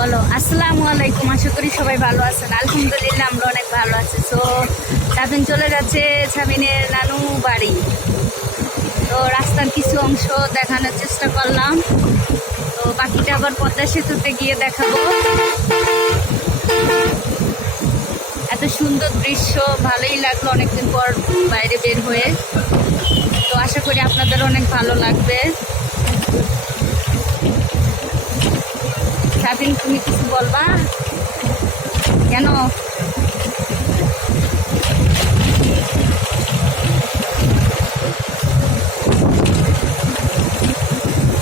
বলো। আসসালামু আলাইকুম, আশা করি সবাই ভালো আছেন। আলহামদুলিল্লাহ আমরা অনেক ভালো আছি। তো সাবিন চলে যাচ্ছে সাবিনের নানু বাড়ি। তো রাস্তার কিছু অংশ দেখানোর চেষ্টা করলাম, তো বাকিটা আবার পদ্মা সেতুতে গিয়ে দেখাবো। এত সুন্দর দৃশ্য, ভালোই লাগলো অনেকদিন পর বাইরে বের হয়ে। তো আশা করি আপনাদের অনেক ভালো লাগবে। সাবিন, তুমি কিছু বলবা? কেন?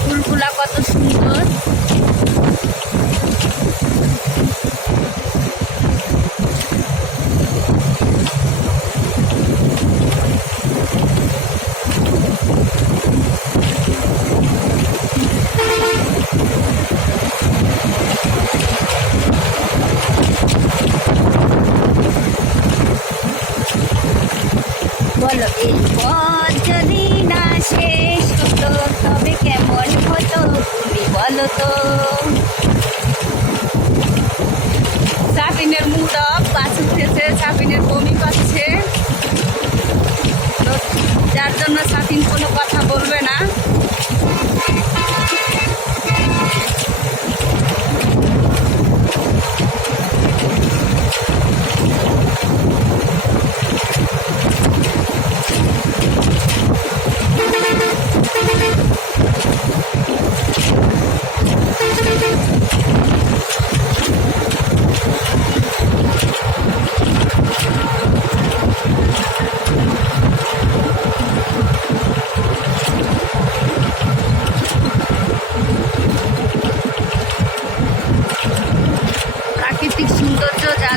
ফুলগুলা কত সুন্দর। বলো, এই পথ যদি না শেষ হতো তবে কেমন হতো তুমি বলো তো। সাবিনের মুড অফ, বাস উঠেছে, সাবিনের বমি পাচ্ছে, তো যার জন্য সাবিন কোনো কথা বলবে না। প্রাকৃতিক সৌন্দর্য যা